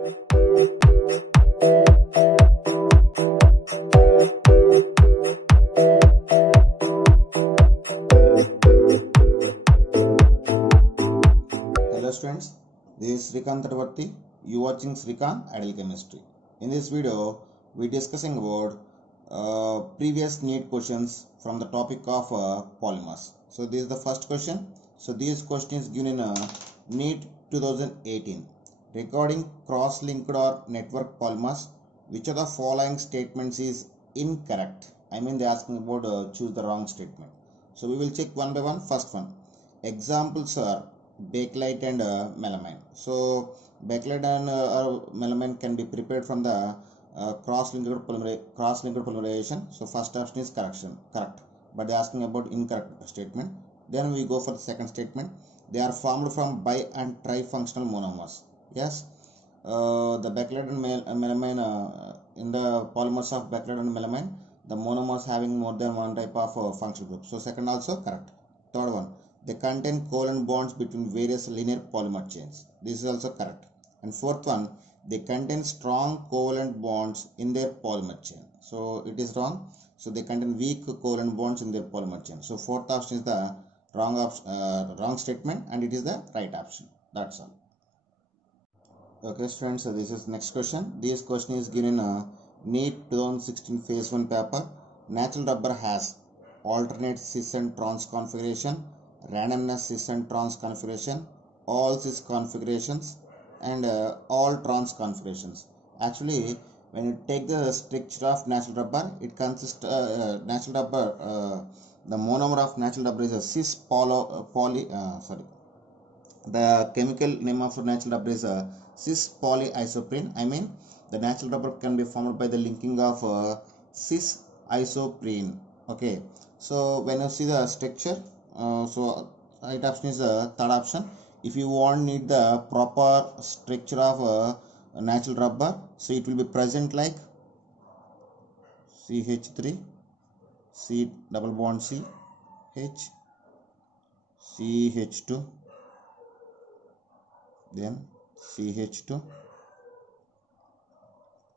Hello students, this is Srikanth Tadvarti. You watching Srikanth Ideal Chemistry. In this video, we discussing about previous NEET questions from the topic of polymers. So this is the first question. So this question is given in NEET 2018. Regarding cross-linked or network polymers, which of the following statements is incorrect? I mean they are asking about choose the wrong statement. So we will check one by one. First one. Examples are bakelite and melamine. So bakelite and melamine can be prepared from the cross-linked polymerization. So first option is correct, but they are asking about incorrect statement. Then we go for the second statement. They are formed from bi and trifunctional monomers. Yes, the bakelite and melamine in the polymers of bakelite and melamine, the monomers having more than one type of functional group. So second also correct. Third one, they contain covalent bonds between various linear polymer chains. This is also correct. And fourth one, they contain strong covalent bonds in their polymer chain. So it is wrong. So they contain weak covalent bonds in their polymer chain. So fourth option is the wrong statement, and it is the right option. That's all. Okay students, so this is next question. This question is given in NEET 2016 phase 1 paper. Natural rubber has alternate cis and trans configuration, randomness cis and trans configuration, all cis configurations, and all trans configurations. Actually, when you take the structure of natural rubber, it consists natural rubber. The monomer of natural rubber is a cis the chemical name of natural rubber is a cis polyisoprene. I mean the natural rubber can be formed by the linking of cis isoprene. Okay, so when you see the structure, so right option is the third option. If you need the proper structure of natural rubber, so it will be present like CH3, C double bond C, H, CH2, then CH2,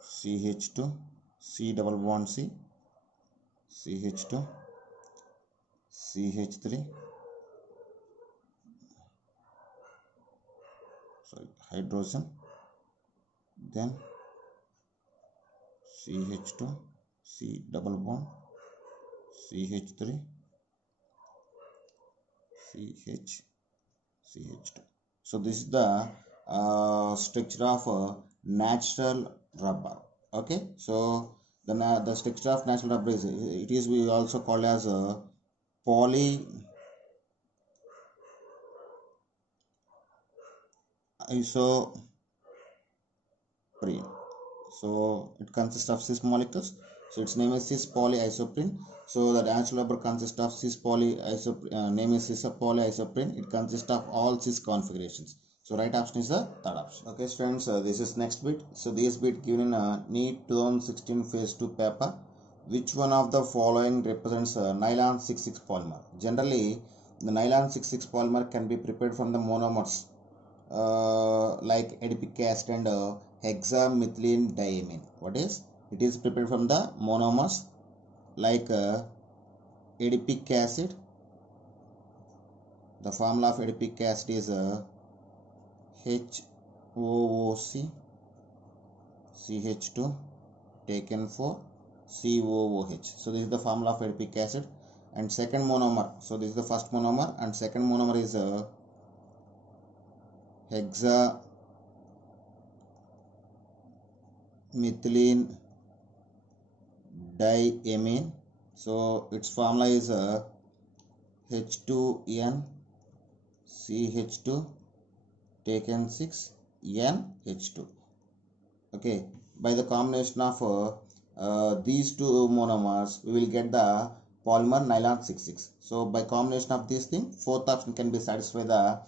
CH2, C double bond C, CH2, CH3, hydrogen, then CH2, C double bond, CH3, CH, CH2. So this is the structure of natural rubber. Okay, so the structure of natural rubber is we also called as a polyisoprene. So it consists of cis molecules. So its name is cis polyisoprene. So the natural rubber consists of cis polyisoprene. Name is cis polyisoprene. It consists of all cis configurations. So right option is the third option. Okay students, this is next bit. So this bit given in NEET 2016 phase 2 paper. Which one of the following represents nylon 6,6 polymer? Generally, the nylon 6,6 polymer can be prepared from the monomers like adipic acid and hexamethylene diamine. What is? It is prepared from the monomers like adipic acid. The formula of adipic acid is HOOC CH2 taken for COOH. So this is the formula of adipic acid. And second monomer, so this is the first monomer, and second monomer is hexamethylene diamine. So its formula is H2N CH2 taken 6 NH2. Okay, by the combination of these two monomers, we will get the polymer nylon 6,6. So by combination of these things, fourth option can be satisfied the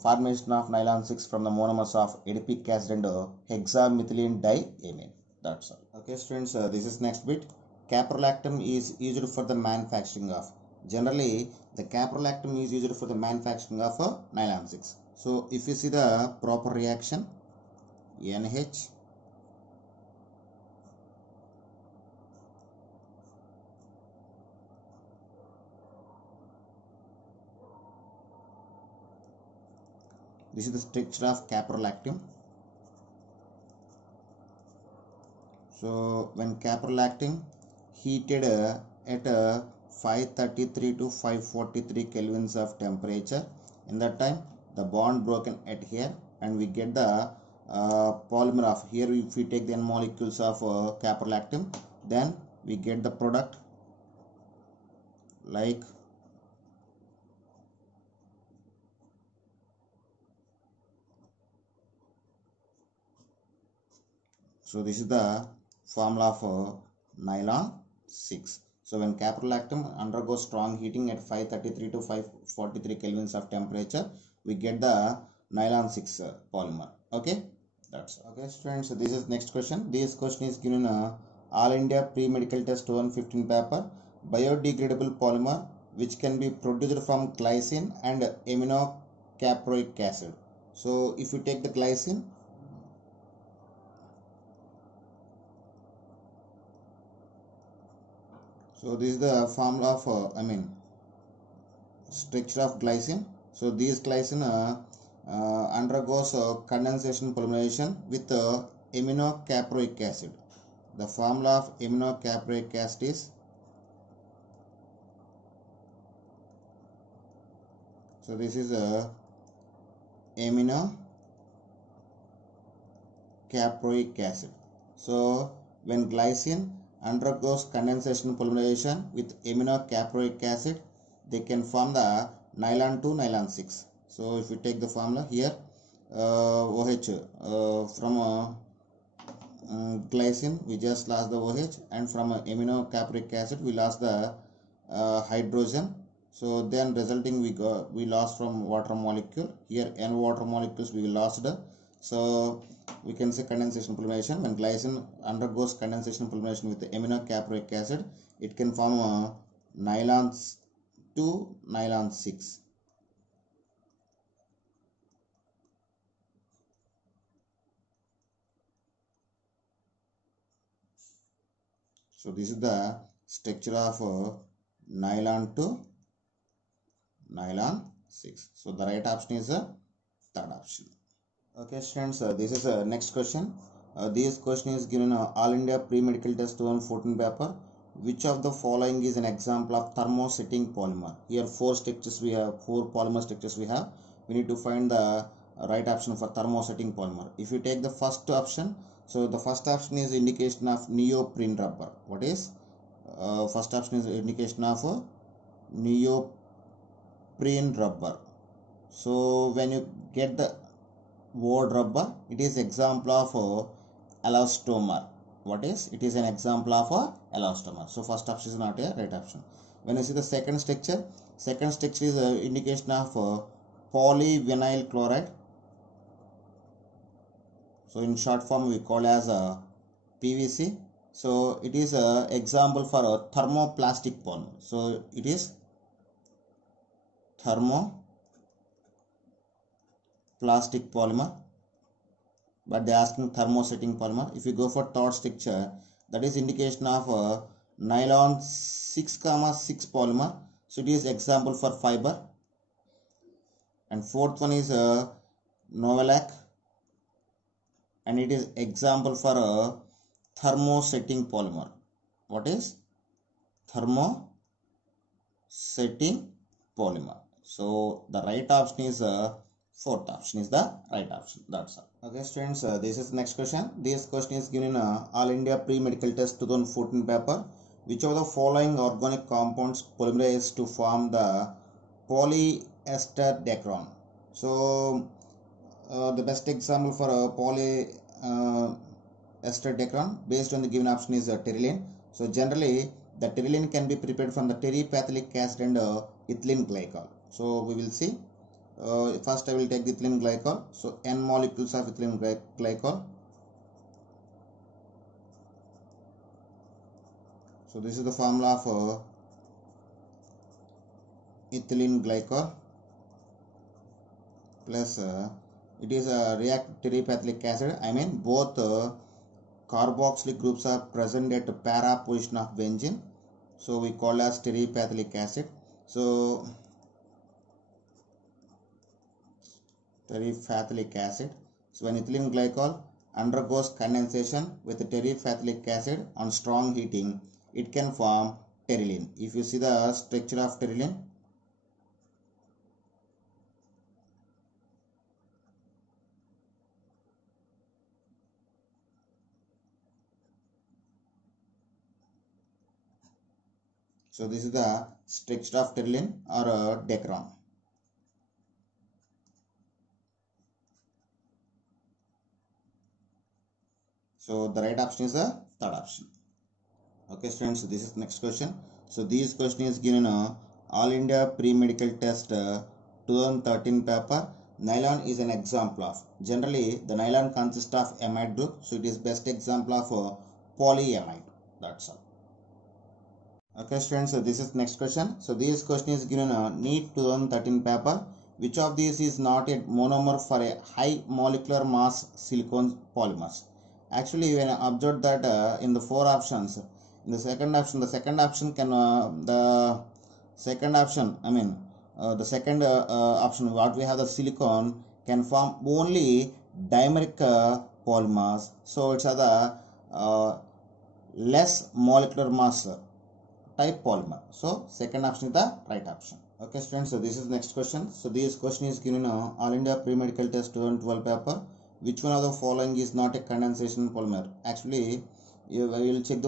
formation of nylon 6 from the monomers of adipic acid and hexamethylene diamine. That's all. Okay students, this is next bit. Caprolactam is used for the manufacturing of. Generally, the caprolactam is used for the manufacturing of nylon 6. So if you see the proper reaction, NH this is the structure of caprolactam. So when caprolactam heated at 533 to 543 kelvins of temperature, in that time the bond broken at here, and we get the polymer of here. If we take the n molecules of caprolactam, then we get the product like so. This is the formula of nylon 6. So when caprolactam undergoes strong heating at 533 to 543 kelvins of temperature, we get the nylon 6 polymer. Okay, that's okay, students. So this is next question. This question is given All India Pre-Medical Test 2015 paper. Biodegradable polymer which can be produced from glycine and aminocaproic acid. So if you take the glycine, so this is the formula of structure of glycine. So this glycine undergoes condensation polymerization with aminocaproic acid. The formula of aminocaproic acid is, so this is aminocaproic acid. So when glycine undergoes condensation polymerization with aminocaproic acid, they can form the nylon 2 nylon 6. So if we take the formula here, OH from glycine we just lost the OH, and from aminocaproic acid we lost the hydrogen. So then resulting we lost from water molecule. Here n water molecules we lost. So we can say condensation polymerization. When glycine undergoes condensation polymerization with the aminocaproic acid, it can form nylon 2 nylon 6. So this is the structure of nylon 2 nylon 6. So the right option is the third option. Okay, students, this is next question. This question is given All India Pre-Medical Test 2014 paper. Which of the following is an example of thermosetting polymer? Here four structures we have, four polymer structures we have. We need to find the right option for thermosetting polymer. If you take the first option, so the first option is indication of neoprene rubber. What is first option is indication of neoprene rubber. So when you get the word rubber, it is example of elastomer. What is? It is an example of elastomer. So first option is not a right option. When you see the second structure is indication of polyvinyl chloride. So in short form we call as PVC. So it is an example for a thermoplastic polymer. So it is thermoplastic polymer, but they are asking thermosetting polymer. If you go for third structure, that is indication of nylon 6,6 polymer. So it is example for fiber. And fourth one is Novolac, and it is example for a thermosetting polymer. What is thermosetting polymer? So the right option is fourth option is the right option. That's all. Okay, students, this is the next question. This question is given in All India Pre-Medical Test 2014 paper. Which of the following organic compounds polymerize to form the polyester decron? So the best example for a polyester decron based on the given option is pterylene. So generally the pterylene can be prepared from the terephthalic acid and ethylene glycol. So we will see. First I will take the ethylene glycol. So n molecules of ethylene glycol. So this is the formula of ethylene glycol plus it is a reactive terephthalic acid. I mean both carboxylic groups are present at para position of benzene, so we call as terephthalic acid. So terephthalic acid. So when ethylene glycol undergoes condensation with terephthalic acid on strong heating, it can form pterylene. If you see the structure of pterylene, so this is the structure of pterylene or Dacron. So the right option is the third option. Okay students, so this is next question. So this question is given All India Pre-Medical Test 2013 paper. Nylon is an example of. Generally, the nylon consists of amide group, so it is best example of polyamide. That's all. Okay students, so this is next question. So this question is given NEET 2013 paper. Which of these is not a monomer for a high molecular mass silicone polymers? Actually, when I observed that in the four options, in the second option option what we have, the silicone can form only dimeric polymers, so it's the less molecular mass type polymer. So second option is the right option. Okay students, so this is next question. So this question is given All India Pre-Medical Test 2012 paper. Which one of the following is not a condensation polymer? Actually, you will check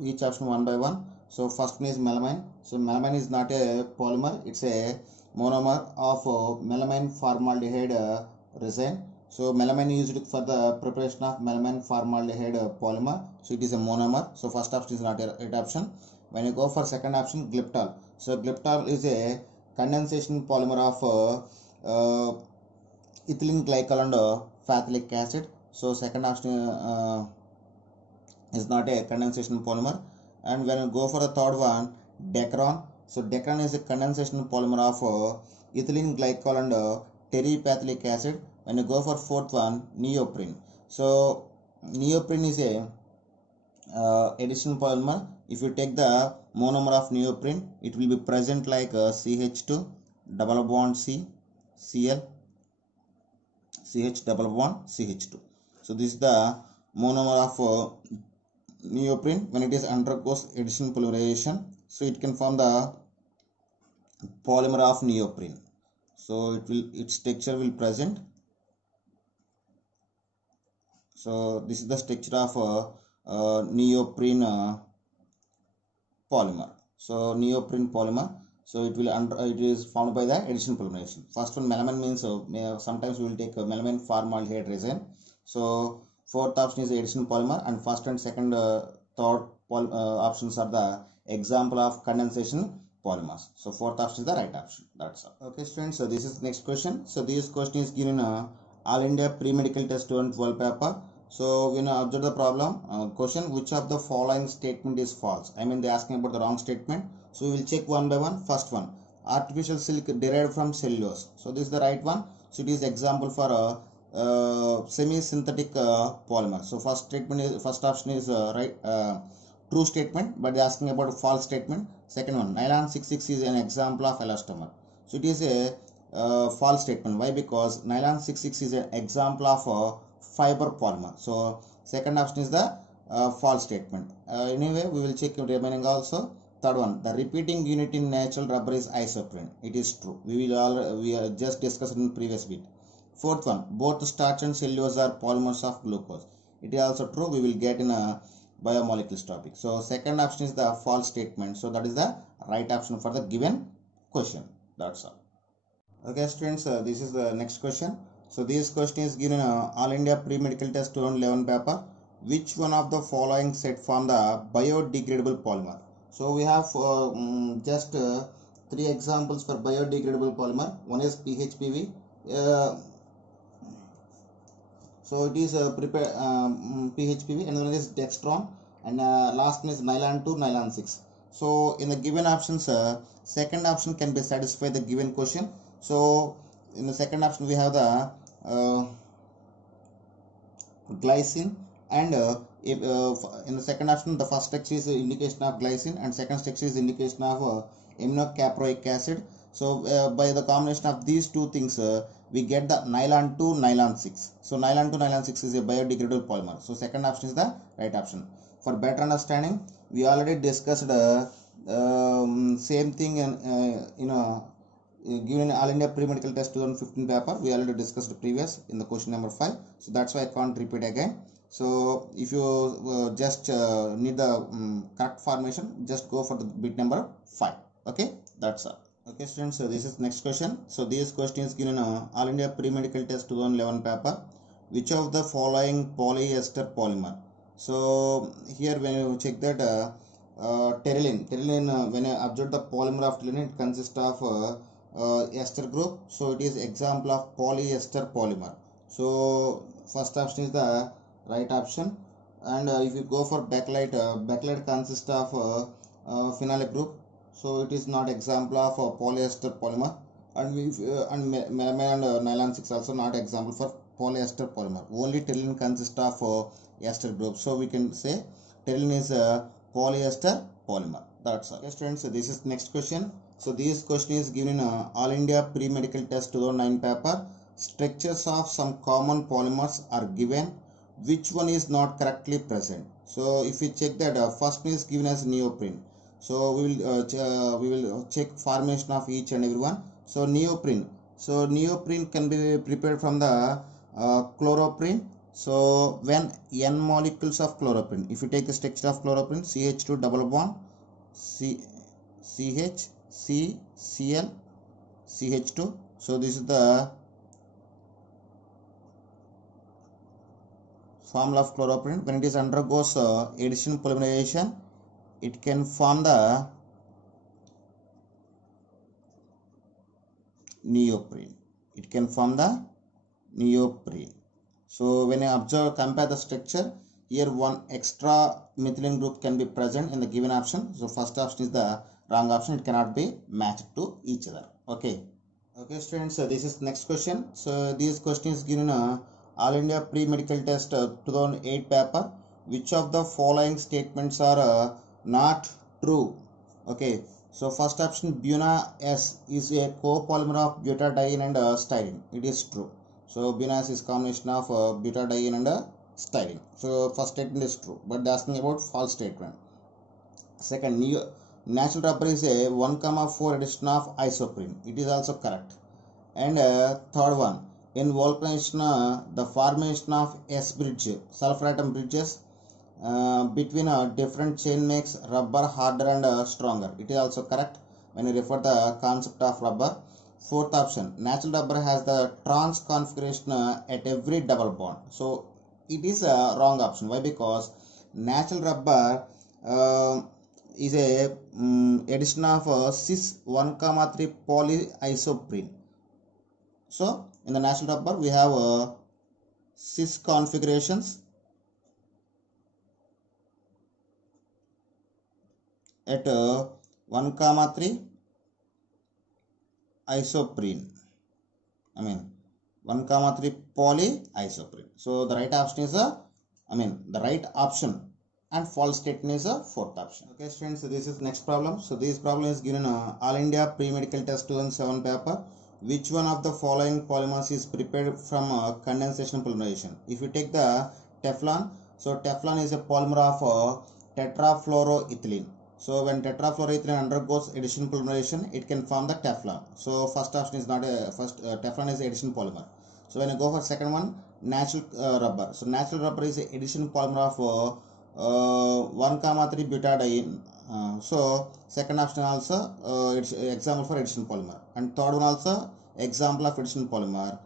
each option one by one. So first one is melamine. So melamine is not a polymer, it's a monomer of melamine formaldehyde resin. So melamine is used for the preparation of melamine formaldehyde polymer, so it is a monomer. So first option is not a right option. When you go for second option, glyptol. So glyptol is a condensation polymer of ethylene glycol and phthalic acid. So second option is not a condensation polymer. And when you go for the third one, Dacron. So Dacron is a condensation polymer of ethylene glycol and terephthalic acid. When you go for fourth one, neoprene. So neoprene is a additional polymer. If you take the monomer of neoprene, it will be present like CH2 double bond C, Cl, CH double bond CH2. So this is the monomer of neoprene. When it is undergoes additional polymerization, so it can form the polymer of neoprene. So its texture will present. So this is the structure of neoprene polymer. So neoprene polymer. So it is formed by the additional polymerization. First one, melamine means sometimes we will take melamine formaldehyde resin. So fourth option is additional polymer, and first and second third options are the example of condensation polymers. So fourth option is the right option. That's all. Okay students, so this is next question. So this question is given All India Pre-Medical Test 2012 paper. So when I observe the problem question, which of the following statement is false? I mean, they are asking about the wrong statement. So we will check one by one. First one, artificial silk derived from cellulose. So this is the right one. So it is example for a semi-synthetic polymer. So first option is right, true statement, but they are asking about a false statement. Second one, nylon 66 is an example of elastomer. So it is a false statement. Why? Because nylon 66 is an example of fiber polymer. So second option is the false statement. Anyway, we will check remaining also. Third one, the repeating unit in natural rubber is isoprene. It is true. We just discussed in previous bit. Fourth one, both starch and cellulose are polymers of glucose. It is also true. We will get in a biomolecules topic. So second option is the false statement. So that is the right option for the given question. That's all. Okay students, this is the next question. So this question is given All India Pre-Medical Test 2011 paper. Which one of the following set form the biodegradable polymer? So we have just three examples for biodegradable polymer. One is PHPV. So it is PHPV, another one is Dextron, and last one is nylon 2, nylon 6. So in the given options, second option can be satisfied the given question. So in the second option we have the glycine, and in the second option the first structure is indication of glycine and second structure is indication of aminocaproic acid. So by the combination of these two things we get the nylon 2 nylon 6. So nylon 2 nylon 6 is a biodegradable polymer. So second option is the right option. For better understanding, we already discussed same thing given in All India Pre-Medical Test 2015 paper. We already discussed previous in the question number 5. So that's why I can't repeat again. So if you just need the correct formation, just go for the bit number 5. Okay, that's all. Okay students, so this is next question. So this question is given All India Pre-Medical Test 2011 paper. Which of the following polyester polymer? So here when you check that pterylene, when I observe the polymer of pterylene, it consists of ester group. So it is example of polyester polymer. So first option is the right option. And if you go for bakelite, bakelite consists of phenolic group. So it is not example of polyester polymer. And melamine and nylon 6 also not example for polyester polymer. Only pterylene consists of ester group. So we can say pterylene is a polyester polymer. That's all. Okay students, so this is next question. So this question is given in All India Pre-Medical Test 2009 paper. Structures of some common polymers are given. Which one is not correctly present? So if we check that first one is given as neoprene. So we will check formation of each and every one. So neoprene. So neoprene can be prepared from the chloroprene. So when n molecules of chloroprene, if you take the structure of chloroprene, CH2 double bond, CH, C, Cl, CH2. So this is the formula of chloroprene. When it is undergoes addition polymerization, it can form the neoprene. It can form the neoprene. So when I compare the structure, here one extra methylene group can be present in the given option. So first option is the wrong option. It cannot be matched to each other. Okay. Okay students, so this is next question. So this question is given All India Pre-Medical Test 2008 paper. Which of the following statements are not true? Okay. So first option, Buna S is a copolymer of butadiene and styrene. It is true. So Buna S is combination of butadiene and styrene. So first statement is true, but they are asking about false statement. Second, natural rubber is a 1,4 addition of isoprene. It is also correct. And third one, in vulcanization, the formation of S-bridge, sulfur atom bridges between different chain makes rubber harder and stronger. It is also correct when you refer the concept of rubber. Fourth option, natural rubber has the trans configuration at every double bond. So it is a wrong option. Why? Because natural rubber is a addition of cis 1,3 polyisoprene. So in the natural rubber we have cis configurations at 1,3 isoprene. 1,3 polyisoprene. So the right option is the right option, and false statement is a fourth option. Okay students, so this is next problem. So this problem is given All India Pre-Medical Test 2007 paper. Which one of the following polymers is prepared from condensation polymerization? If you take the Teflon, so Teflon is a polymer of tetrafluoroethylene. So when tetrafluoroethylene undergoes addition polymerization, it can form the Teflon. So first option is not a Teflon is addition polymer. So when you go for second one, natural rubber. So natural rubber is a addition polymer of 1,3 butadiene. So second option also it's example for addition polymer, and third one also example of addition polymer.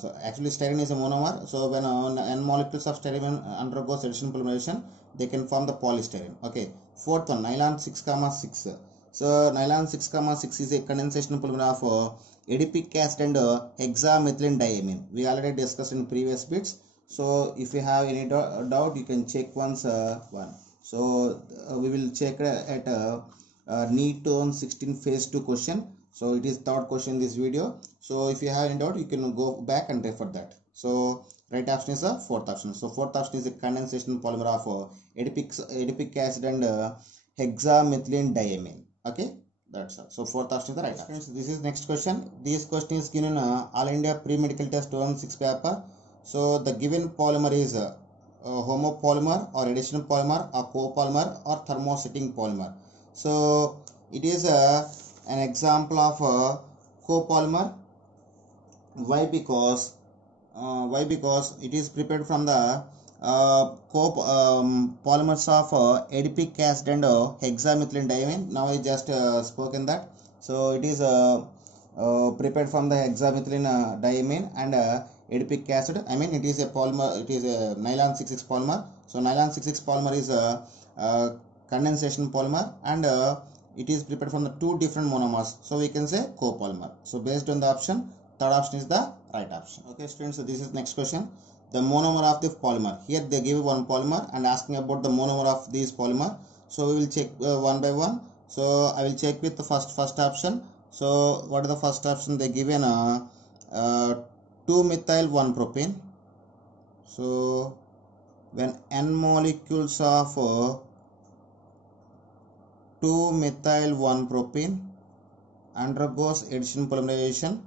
So actually styrene is a monomer. So when n molecules of styrene undergoes addition polymerization, they can form the polystyrene. Okay. Fourth one, nylon 6,6. So nylon 6,6 is a condensation polymer of adipic acid and hexamethylene diamine. We already discussed in previous bits. So if you have any doubt, you can check once one. So we will check at NEET 2016 phase 2 question. So it is third question in this video. So if you have any doubt, you can go back and refer that. So right option is the fourth option. So fourth option is the condensation polymer of adipic acid and hexamethylene diamine. Okay, that's all. So fourth option is the right option. Friends, this is next question. This question is given in All India Pre-Medical Test 2006 paper. So the given polymer is homopolymer or additional polymer or copolymer or thermosetting polymer. So it is an example of copolymer. Why? Because it is prepared from the polymers of adipic acid and hexamethylene diamine. Now I just spoken that. So it is prepared from the hexamethylene diamine and adipic acid. I mean, it is a polymer. It is a nylon 66 polymer. So nylon 66 polymer is a condensation polymer, and it is prepared from the two different monomers. So we can say copolymer. So based on the option, third option is the right option. Okay, students. So this is next question. The monomer of the polymer. Here they give one polymer and asking about the monomer of this polymer. So we will check one by one. So I will check with the first option. So what is the first option? They given 2-methyl-1-propene. So when n molecules of 2-methyl-1-propene undergoes addition polymerization,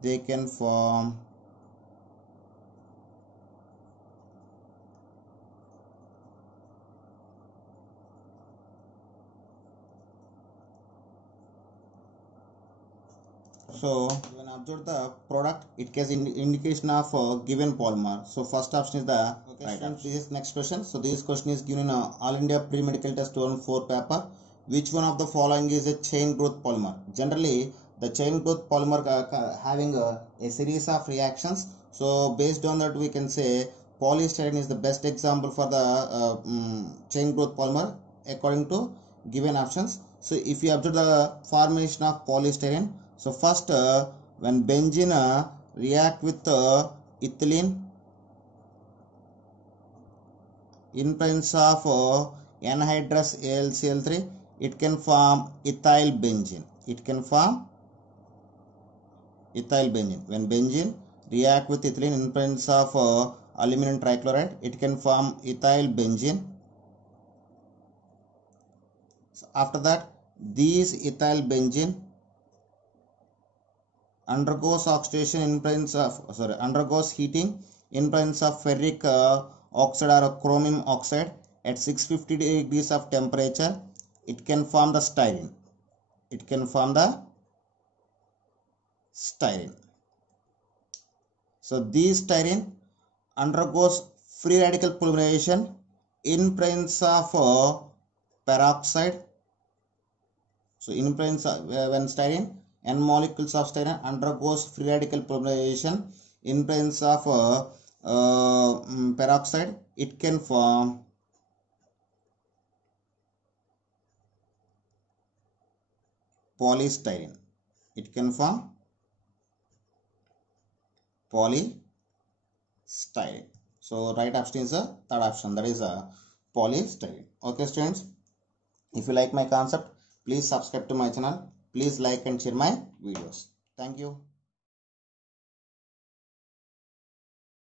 they can form so when observe the product, it gives indication of given polymer. So first option is the right option. This is next question. So this question is given in All India Pre-Medical Test 2004 paper. Which one of the following is a chain growth polymer? Generally, the chain growth polymer having a series of reactions. So based on that, we can say polystyrene is the best example for the chain growth polymer according to given options. So if you observe the formation of polystyrene, so first when benzene react with ethylene in presence of anhydrous AlCl3, it can form ethyl benzene. It can form ethyl benzene. When benzene react with ethylene in presence of aluminum trichloride, it can form ethyl benzene. So after that, these ethyl benzene undergoes heating in presence of ferric oxide or chromium oxide at 650 degrees of temperature. It can form the styrene. It can form the styrene. So this styrene undergoes free radical polymerization in presence of peroxide. So in presence of when styrene, n molecules of styrene undergoes free radical polymerization in presence of peroxide, it can form polystyrene. It can form polystyrene. So right option is the third option, that is a polystyrene. Okay students, if you like my concept, please subscribe to my channel. Please like and share my videos. Thank you.